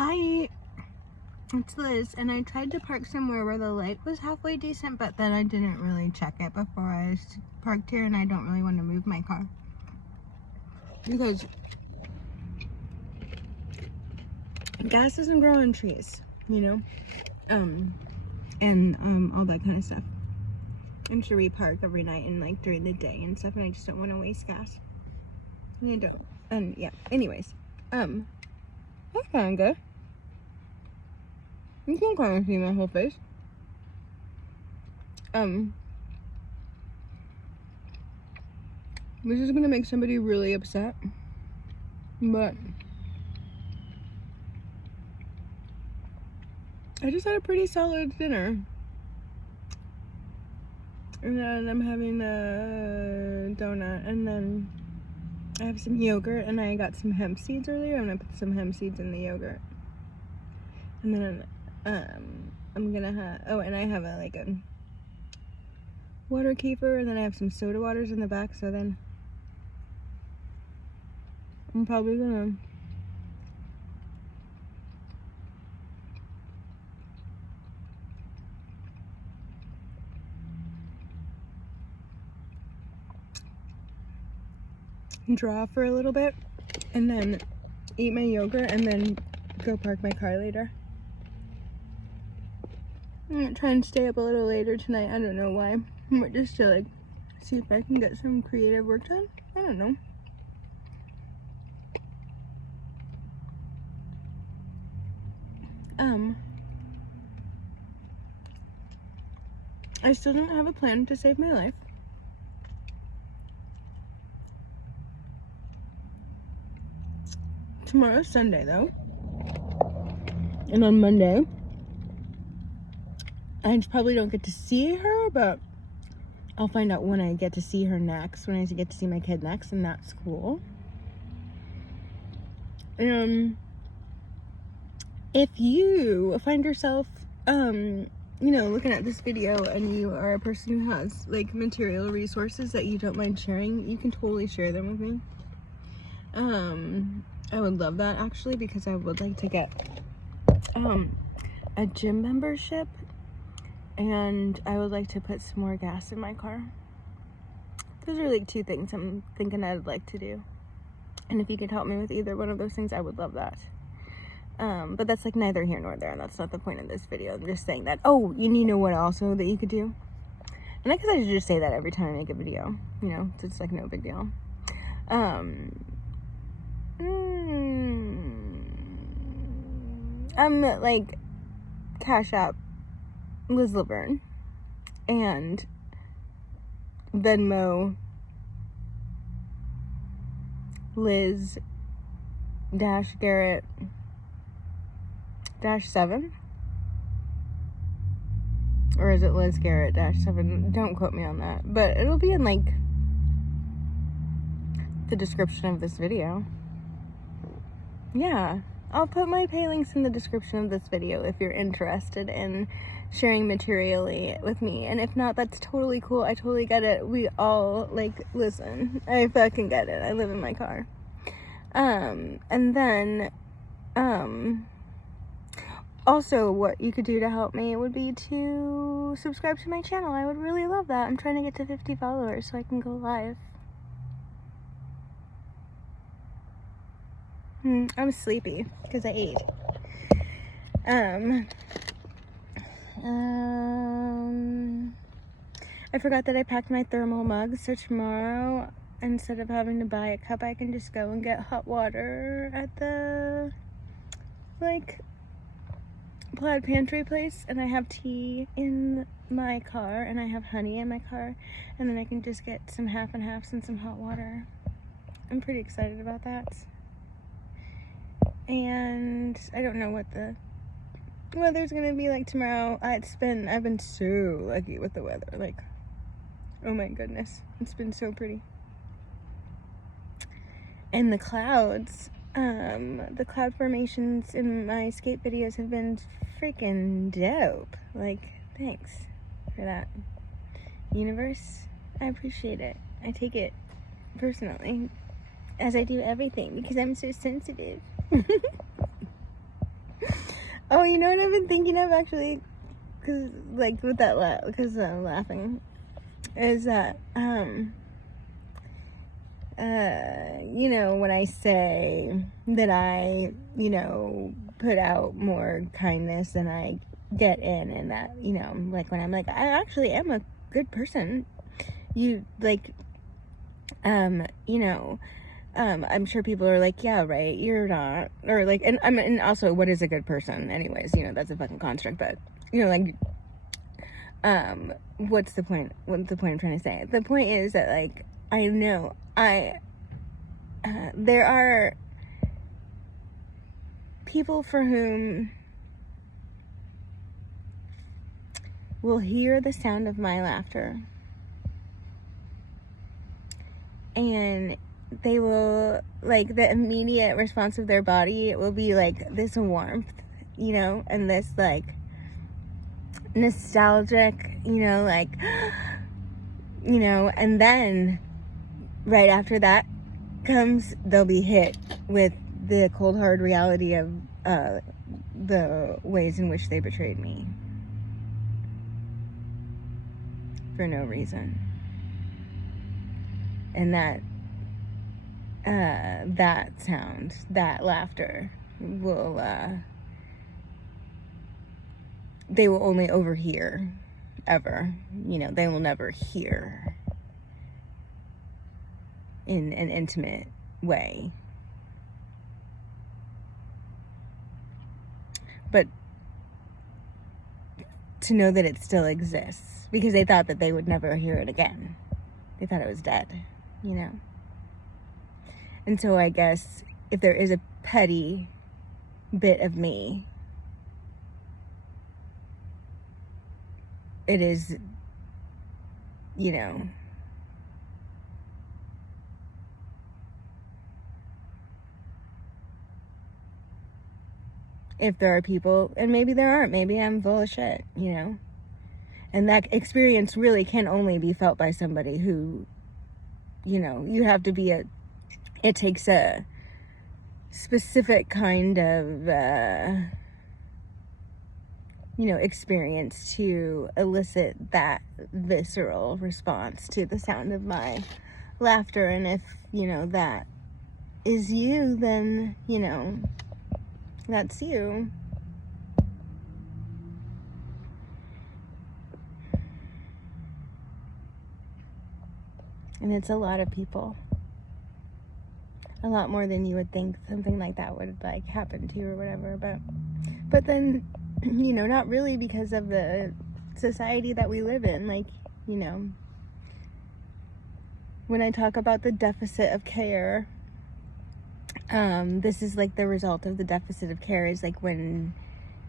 Hi, it's Liz, and I tried to park somewhere where the light was halfway decent, but then I didn't really check it before I parked here, and I don't really want to move my car because gas doesn't grow on trees, you know, and all that kind of stuff. I'm sure we park every night and like during the day and stuff, and I just don't want to waste gas. And I don't. And yeah. Anyways, that's kind of good. You can kind of see my whole face. This is gonna make somebody really upset, but I just had a pretty solid dinner. And then I'm having a donut, and then I have some yogurt, and I got some hemp seeds earlier. I'm gonna put some hemp seeds in the yogurt. And then I'm gonna have, oh, and I have a water kefir, and then I have some soda waters in the back, so then I'm probably gonna draw for a little bit, and then eat my yogurt, and then go park my car later. I'm gonna try and stay up a little later tonight. I don't know why, but just to like see if I can get some creative work done. I don't know. I still don't have a plan to save my life. Tomorrow's Sunday though, and on Monday I probably don't get to see her, but I'll find out when I get to see her next, when I get to see my kid next, and that's cool. If you find yourself you know, looking at this video and you are a person who has like material resources that you don't mind sharing, you can totally share them with me. I would love that actually, because I would like to get a gym membership, and I would like to put some more gas in my car. Those are like two things I'm thinking I'd like to do, and if you could help me with either one of those things, I would love that. But that's like neither here nor there, and that's not the point of this video. I'm just saying that, oh, you know what also that you could do? And I guess I should just say that every time I make a video, you know, it's like no big deal. I'm like Cash App Liz Laverne and Venmo Liz Garrett 7, or is it Liz Garrett 7? Don't quote me on that, but it'll be in like the description of this video. Yeah, I'll put my pay links in the description of this video if you're interested in sharing materially with me, and if not, that's totally cool. I totally get it. We all, like, listen, I fucking get it. I live in my car. And then also, what you could do to help me would be to subscribe to my channel. I would really love that. I'm trying to get to 50 followers so I can go live. I'm sleepy because I ate. I forgot that I packed my thermal mugs, so tomorrow, instead of having to buy a cup, I can just go and get hot water at the, like, Plaid Pantry place, and I have tea in my car, and I have honey in my car, and then I can just get some half and halves and some hot water. I'm pretty excited about that. And I don't know what the weather's gonna be like tomorrow. I've been so lucky with the weather. Like, oh my goodness, it's been so pretty. And the clouds, the cloud formations in my skate videos have been freaking dope. Like, thanks for that, universe. I appreciate it. I take it personally, as I do everything, because I'm so sensitive. Oh, you know what I've been thinking of actually? Because, like, with that because I'm laughing. Is that, you know, when I say that I, you know, put out more kindness than I get in, and that, you know, like when I'm like, I actually am a good person. You, like, you know, I'm sure people are like, yeah, right, you're not, or like, and also, what is a good person, anyways? You know, that's a fucking construct. But you know, like, what's the point? What's the point I'm trying to say? The point is that, like, I know there are people for whom will hear the sound of my laughter, and they will, like, the immediate response of their body, it will be like this warmth, you know, and this, like, nostalgic, you know, like, you know, and then right after that comes, they'll be hit with the cold hard reality of the ways in which they betrayed me for no reason. And that sound, that laughter will, they will only overhear, ever. You know, they will never hear in an intimate way. But to know that it still exists, because they thought that they would never hear it again. They thought it was dead, you know? And so I guess if there is a petty bit of me, it is, you know, if there are people, and maybe there aren't, maybe I'm full of shit, you know? And that experience really can only be felt by somebody who, you know, you have to be it takes a specific kind of, you know, experience to elicit that visceral response to the sound of my laughter. And if, you know, that is you, then, you know, that's you. And it's a lot of people. A lot more than you would think something like that would, like, happen to you or whatever. But then, you know, not really, because of the society that we live in. Like, you know, when I talk about the deficit of care, this is like the result of the deficit of care, is like when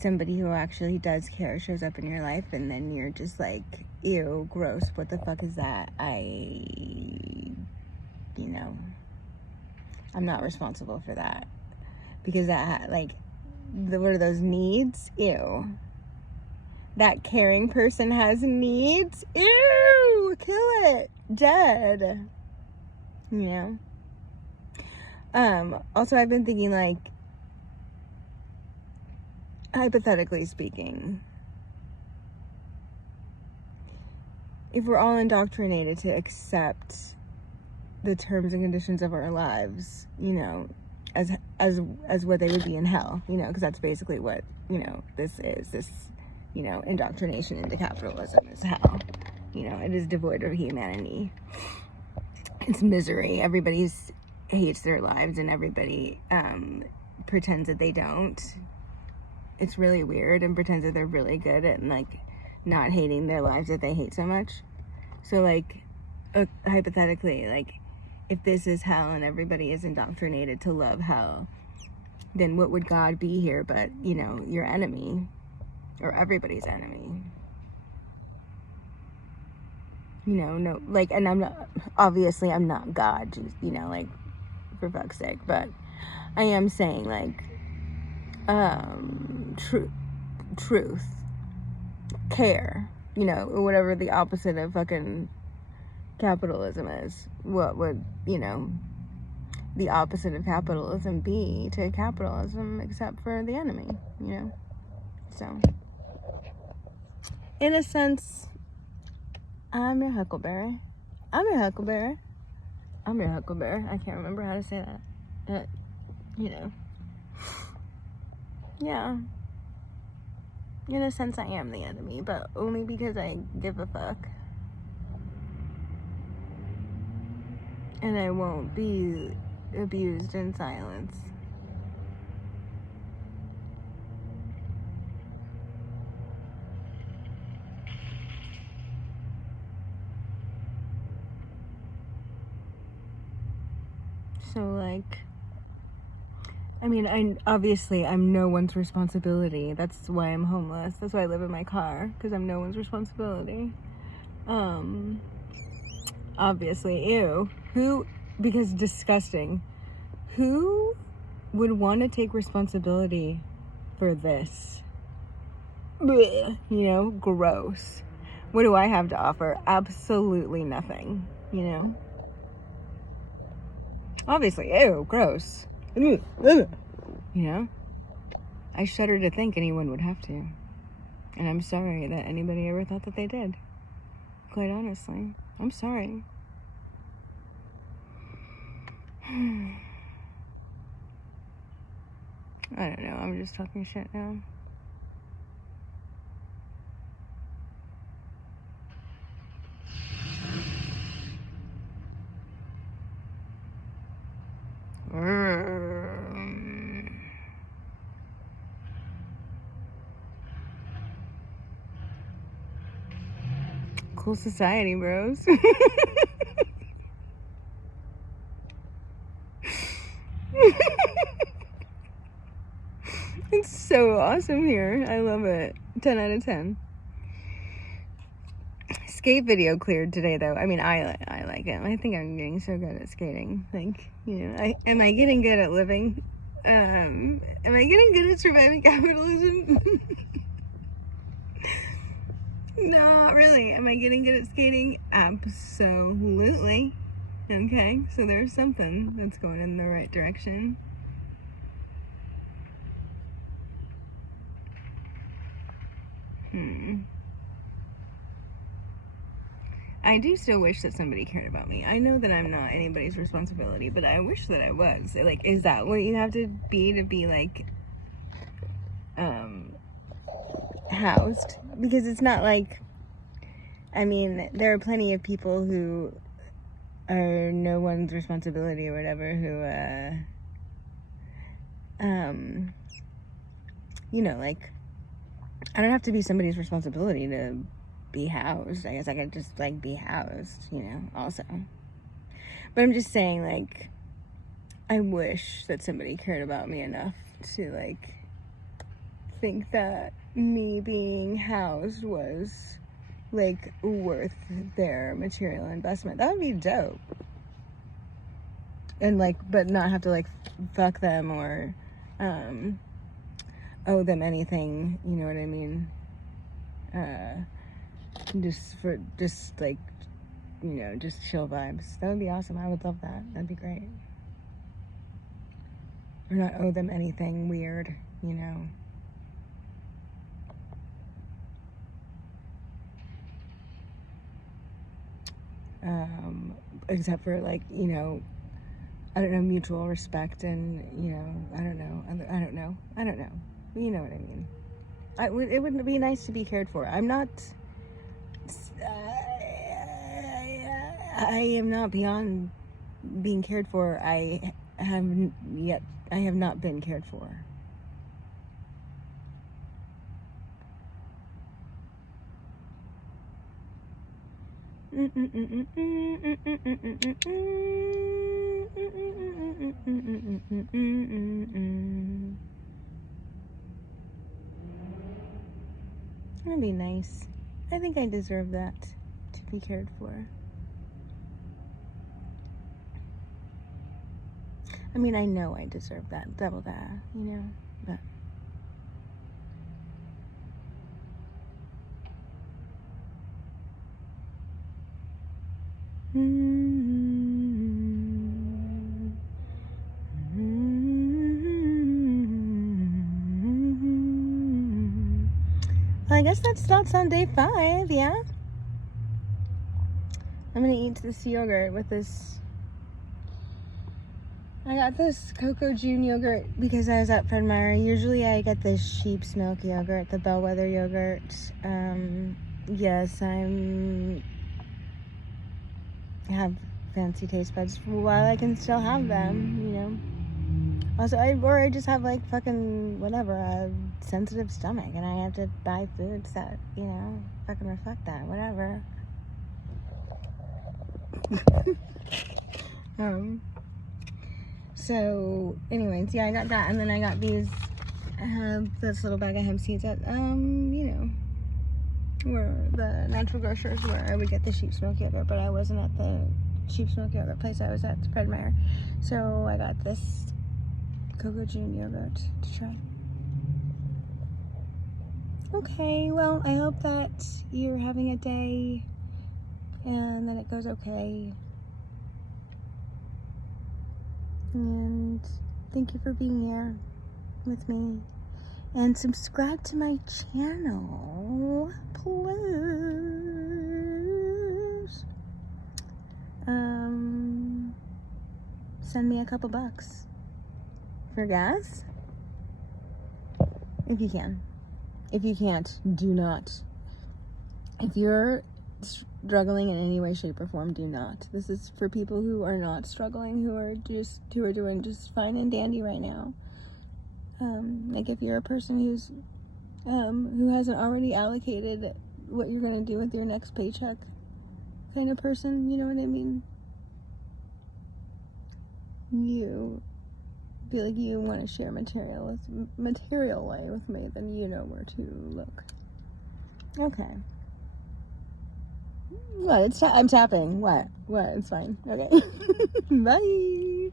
somebody who actually does care shows up in your life, and then you're just like, ew, gross, what the fuck is that? You know, I'm not responsible for that, because that, like, what are those needs? Ew. That caring person has needs? Ew, kill it, dead. You know? Also, I've been thinking, like, hypothetically speaking, if we're all indoctrinated to accept the terms and conditions of our lives, you know, as what they would be in hell, you know, because that's basically what, you know, this, you know, indoctrination into capitalism is hell. You know, it is devoid of humanity. It's misery. Everybody hates their lives, and everybody pretends that they don't. It's really weird, and pretends that they're really good at, like, not hating their lives that they hate so much. So, like, hypothetically, like, if this is hell and everybody is indoctrinated to love hell, then what would God be here but, you know, your enemy, or everybody's enemy? You know, no, like, and I'm not, obviously I'm not God, just, you know, like, for fuck's sake, but I am saying, like, truth, care, you know, or whatever the opposite of fucking capitalism is. What would, you know, the opposite of capitalism be to capitalism, except for the enemy, you know? So, in a sense, I'm your huckleberry. I'm your huckleberry. I'm your huckleberry. I can't remember how to say that. But, you know. Yeah. In a sense, I am the enemy, but only because I give a fuck. And I won't be abused in silence. So, like, I mean, I'm no one's responsibility. That's why I'm homeless. That's why I live in my car, because I'm no one's responsibility. Obviously, ew. Because disgusting. Who would want to take responsibility for this? Blech, you know, gross. What do I have to offer? Absolutely nothing, you know? Obviously, ew, gross. You know? I shudder to think anyone would have to. And I'm sorry that anybody ever thought that they did. Quite honestly. I'm sorry. I don't know. I'm just talking shit now. Cool society, bros. It's so awesome here. I love it. 10 out of 10. Skate video cleared today, though. I mean, I like it. I think I'm getting so good at skating. Like, you know, am I getting good at living? Am I getting good at surviving capitalism? Not really. Am I getting good at skating? Absolutely. Okay, so there's something that's going in the right direction. I do still wish that somebody cared about me. I know that I'm not anybody's responsibility, but I wish that I was. Like, is that what you have to be like, housed? Because it's not like, I mean, there are plenty of people who are no one's responsibility or whatever who, you know, like, I don't have to be somebody's responsibility to be housed. I guess I could just, like, be housed, you know, also. But I'm just saying, like, I wish that somebody cared about me enough to, like, think that me being housed was, like, worth their material investment. That would be dope. And, like, but not have to, like, fuck them or, owe them anything, you know what I mean? Just like, you know, just chill vibes. That would be awesome. I would love that. That'd be great. Or not owe them anything weird, you know. Except for, like, you know, I don't know, mutual respect and, you know, I don't know. You know what I mean. It would be nice to be cared for. I am not beyond being cared for. I have not been cared for. That'd be nice. I think I deserve that, to be cared for. I mean, I know I deserve that, double that, you know, but... Well, I guess that's thoughts on day 5, yeah? I'm gonna eat this yogurt with this. I got this Cocoa June yogurt because I was at Fred Meyer. Usually I get this sheep's milk yogurt, the Bellwether yogurt. Yes, I have fancy taste buds while I can still have them, you know. Also, I just have like fucking whatever, a sensitive stomach, and I have to buy foods that, you know, fucking reflect that, whatever. So anyways, yeah, I got that, and then I got these, this little bag of hemp seeds at, you know, where the natural grocers where I would get the sheep's milk yogurt, but I wasn't at the sheep's milk yogurt place, I was at Fred Meyer. So I got this Cocoa June yogurt to try. Okay, well, I hope that you're having a day and that it goes okay. And thank you for being here with me. And subscribe to my channel, please. Send me a couple bucks for gas. If you can. If you can't, do not. If you're struggling in any way, shape, or form, do not. This is for people who are not struggling, who are doing just fine and dandy right now. Like if you're a person who hasn't already allocated what you're gonna do with your next paycheck, kind of person, you know what I mean? You feel like you want to share material with me, then you know where to look. Okay. What? I'm tapping. What? It's fine. Okay. Bye.